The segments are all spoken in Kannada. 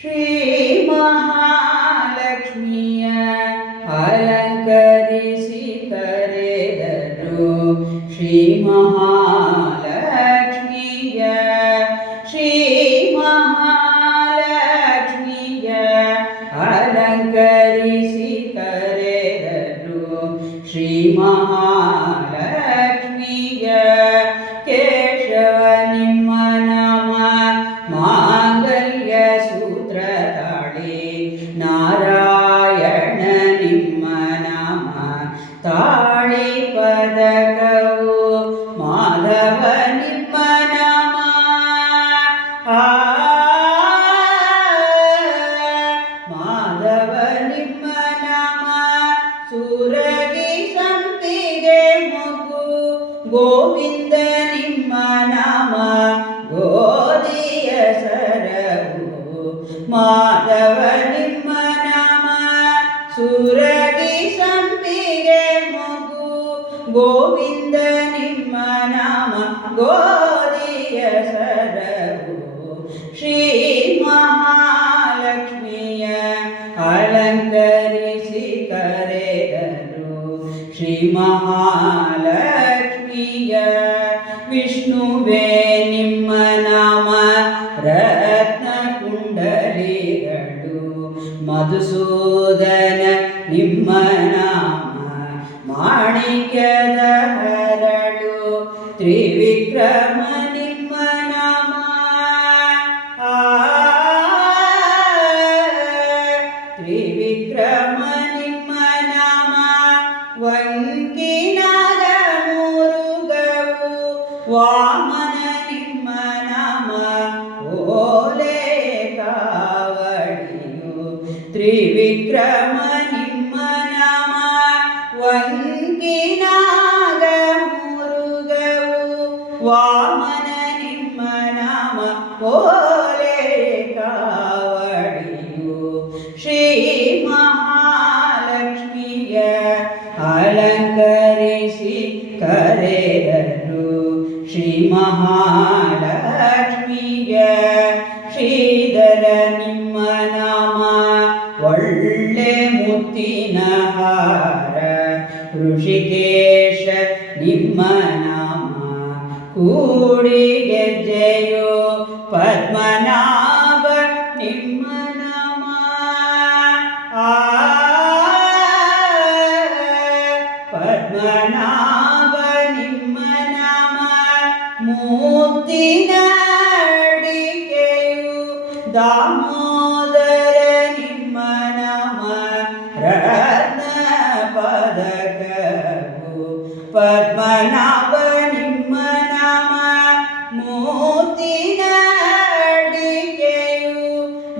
ಶ್ರೀ ಮಹಾಲಕ್ಷ್ಮಿಯ ಅಲಂಕರಿಸಿ ಕರೆದರು. ಶ್ರೀ ಮಹಾಲಕ್ಷ್ಮಿಯ ಶ್ರೀ ಮಹಾಲಕ್ಷ್ಮಿಯ ಅಲಂಕರಿಸಿ ಕರೆದರು. ಶ್ರೀ ಮಹಾಲಕ್ಷ್ಮಿಯ ಕೇಶವ ನಿಮ್ಮ ನಾಮ ಮಾಂಗಲ್ಯ ಸೂತ್ರ ತಾಳಿ. ನಾರಾಯಣ ನಿಮ್ಮ ನಾಮ ತಾಳಿ ಪದಕವು. ಮಾಧವ ನಿಮ್ಮ ನಾಮ ಮಾಧವ ನಿಮ್ಮ ನಾಮ ಸೂರಗಿ ಸಂಪಿಗೆ ಮಗು. ಗೋವಿಂದ ನಿಮ್ಮ ನಾಮ ಗೋಧಿಯ ಸರವು. ಮಾಧವ ನಿಮ್ಮ ನಾಮ ಸೂರಗಿ ಸಂಪಿಗೆ ಮಗು. ಗೋವಿಂದ ನಿಮ್ಮ ನಾಮ ಗೋಧಿಯ ಸರವು. ಶ್ರೀ ಮಹಾಲಕ್ಷ್ಮಿಯ ಅಲಂಕರಿಸಿ ಕರೆದರು. ಶ್ರೀ ಮಹಾಲಕ್ಷ್ಮಿಯ ವಿಷ್ಣುವೇ ನಿಮ್ಮ ನಾಮ ರತ್ನ ಕುಂಡಲಿಗಳು. ಮಧುಸೂದನ ನಿಮ್ಮ ನಾಮ ಮಾಣಿಕ್ಯದ ಹರಳು. ತ್ರಿವಿಕ್ರಮ ನಿಮ್ಮ ನಾಮ ತ್ರಿವಿಕ್ರಮ ನಿಮ್ಮ ನಾಮ ವಂಕಿನಾಗ ಮುರುಗವು. ವಾಮನ ನಿಮ್ಮ ನಾಮ ಓಲೆ ಕಾವಡಿಯು. ತ್ರಿವಿಕ್ರಮ ನಿಮ್ಮ ನಾಮ ವಂಕಿನಾಗ ಮುರುಗವು. ವಾಮನ ನಿಮ್ಮ ನಾಮ ಓಲೆ ಕಾವಡಿಯು. ಶ್ರೀ ಮಹಾಲಕ್ಷ್ಮಿಯ ಅಲಂಕರಿಸಿ ಕರೆದರು. ಶ್ರೀ ಮಹಾಲಕ್ಷ್ಮಿಯ ಶ್ರೀಧರ ನಿಮ್ಮ ನಾಮ ಒಳ್ಳೆ ಮುತ್ತಿನ ಹಾರ. ಋಷಿಕೇಶ ನಿಮ್ಮ ನಾಮ ಕೂಡಿ ಗೆಜ್ಜೆಯೋ. ಪದ್ಮನಾಭ ನಿಮ್ಮ ನಾಮ ಪದ್ಮನಾಭ ನಿಮ್ಮ ನಾಮ ಮುತ್ತಿನ ಅಡಿಕೆಯು. ದಾಮೋದರ ನಿಮ್ಮ ನಾಮ ರತ್ನ ಪದಕವು. ಪದ್ಮನಾಭ ನಿಮ್ಮ ನಾಮ ಮುತ್ತಿನ ಅಡಿಕೆಯು.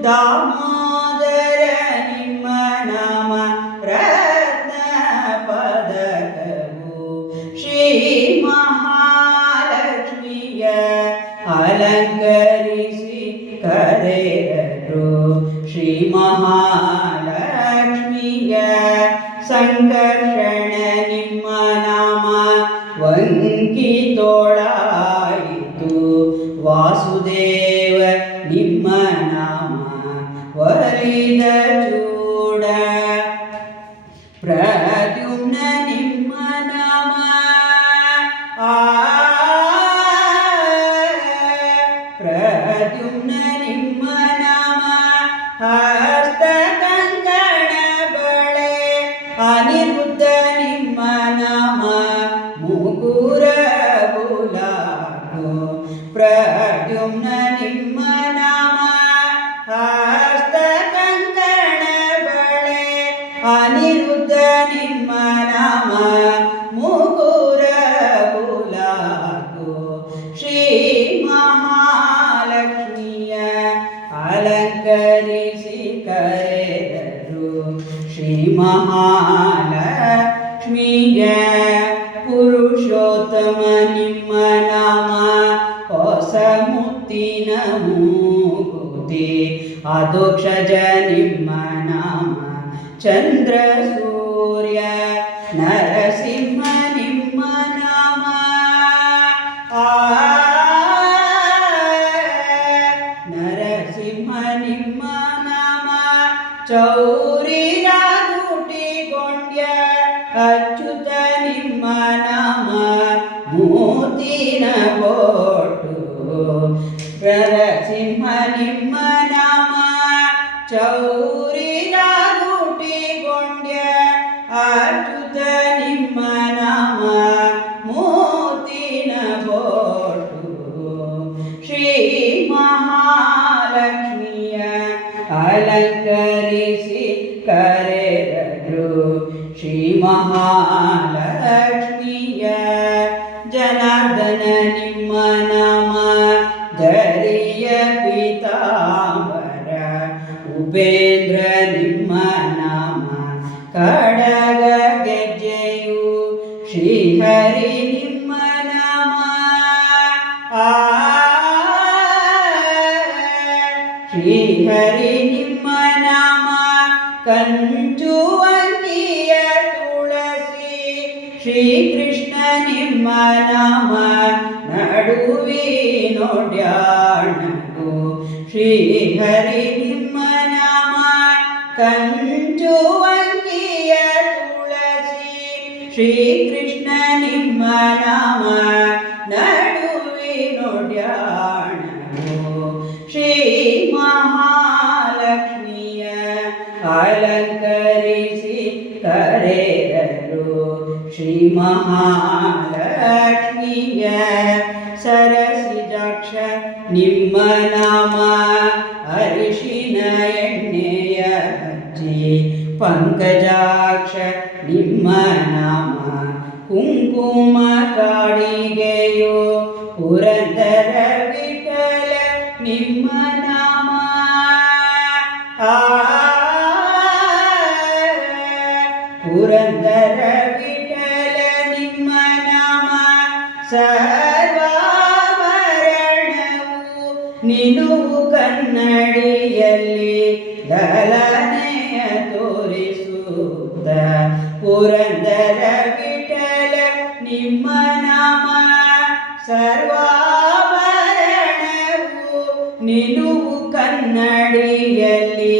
ದಾಮೋದರ ನಿಮ್ಮ ನಾಮ ರತ್ನ ಪದಕವು. ಶ್ರೀ ಮಹಾಲಕ್ಷ್ಮಿಯ ಅಲಂಕರಿಸಿ ಕರೆದರು. ಶ್ರೀ ಮಹಾಲಕ್ಷ್ಮಿಯ ಸಂಕರ್ಷಣ ನಿಮ್ಮ ನಾಮ ವಂಕಿ ತೋಳಾಯಿತು. ವಾಸುದೇವ ನಿಮ್ಮ ನಾಮ ವರಿದ ಚೂಡ. ಪ್ರದ್ಯುಮ್ನ ನಿಮ್ಮ ನಾಮ ಪ್ರದ್ಯುಮ್ನ ನಿಮ್ಮ ನಾಮ ಹಸ್ತ ಕಂಕಣ ಬಳೆ. ಅನಿರುದ್ಧ ನಿಮ್ಮ ನಾಮ ಮುಕುರ ಬುಲಾಕು. ಪ್ರದ್ಯುಮ್ನ ನಿಮ್ಮ ನಾಮ ಹಸ್ತ ಕಂಕಣ ಬಳೆ. ಅನಿರುದ್ಧ ನಿಮ್ಮ ನಾಮ ಮುಕುರ ಬುಲಾಕು. ಶ್ರೀ ಮಹಾಲಕ್ಷ್ಮಿಯ ಅಲಂಕರಿಸಿ ಕರೆದರು. ಶ್ರೀ ಮಹಾಲಕ್ಷ್ಮಿಯ ಪುರುಷೋತ್ತಮ ನಿಮ್ಮ ನಾಮ ಹೊಸ ಮುತ್ತಿನ ಮೂಗುತಿ. ಅಧೋಕ್ಷಜ ನಿಮ್ಮ ನಾಮ ಚಂದ್ರ ಸೂರ್ಯ. ನರಸಿಂಹ ನಿಮ್ಮ ನಾಮ ನರಸಿಂಹ ನಿಮ್ಮ ಚೌರಿರ ದುಟಿಗೊಂಡ್ಯ ಅಚ್ಯುತ ನಿಮ್ಮ ನಾಮ ಮೂತಿನ ಬೋಟು ನರಸಿಂಹ ನಿಮ್ಮ ನಾಮ ಚೌರಿರ ದುಟಿಗೊಂಡ್ಯ ಅಚ್ಯುತ ನಿಮ್ಮ ನಾಮ ಮೂತಿನ ಬೋಟು ಶ್ರೀ ಮಹಾಲಕ್ಷ್ಮಿಯ ಅಲಂಕರಿಸಿ ಕರೆದರು ಶ್ರೀ ಮಹಾಲಕ್ಷ್ಮಿಯ ಜನಾರ್ದನ ನಿಮ್ಮ ನಾಮ ಧರಿಯ ಪೀತಾಂಬರ ಉಪೇಂದ್ರ ನಿಮ್ಮ ನಾಮ ಕಡಗ ಗೆಜ್ಜೆಯು ಶ್ರೀಹರಿ ನಿಮ್ಮ ನಾಮ ಶ್ರೀಹರಿ ನಿಮ್ಮ ನಾಮ ಕಂಚುವಂಗಿಯ ತುಳಸಿ ಶ್ರೀಕೃಷ್ಣ ನಿಮ್ಮ ನಾಮ ನಡುವಿನೊಡ್ಯಾಣವು ಶ್ರೀಹರಿ ನಿಮ್ಮ ನಾಮ ಕಂಚುವಂಗಿಯ ತುಳಸಿ ಶ್ರೀಕೃಷ್ಣ ನಿಮ್ಮ ನಾಮ ನಡುವಿನೊಡ್ಯಾಣವು ಶ್ರೀ ಮಹಾಲಕ್ಷ್ಮಿಯ ಅಲಂಕರಿಸಿ ಕರೆದರು ಶ್ರೀ ಮಹಾಲಕ್ಷ್ಮಿಯ ಸರಸಿಜಾಕ್ಷ ನಿಮ್ಮ ನಾಮ ಅರಿಶಿನ ಎಣ್ಣೆಯ ಹಚ್ಚಿ ಪಂಕಜಾಕ್ಷ ನಿಮ್ಮ ನಾಮ ಕುಂಕುಮ ಕಾಡಿಗೆಯೋ ಪುರಂದರ ವಿಠಲ ನಿಮ್ಮ ನಾಮ ಪುರಂದರ ವಿಠಲ ನಿಮ್ಮ ನಾಮ ಸರ್ವಾಭರಣವು ನಿಲುವು ಕನ್ನಡಿಯಲ್ಲಿ ಲಲನೆಯ ತೋರಿಸುತ್ತ ಪುರಂದರ ವಿಠಲ ನಿಮ್ಮ ನಾಮ ಸರ್ವಾಭರಣವು ನಿಲುವು ಕನ್ನಡಿಯಲ್ಲಿ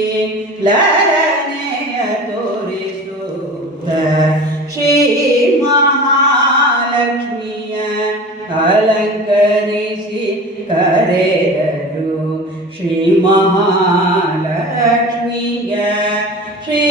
ಲಲನೆಯ ತೋರಿಸುತ್ತ ಶ್ರೀ ಮಹಾಲಕ್ಷ್ಮಿಯ ಅಲಂಕರಿಸಿ ಕರೆದರು ಶ್ರೀ ಮಹಾಲಕ್ಷ್ಮಿಯ ಶ್ರೀ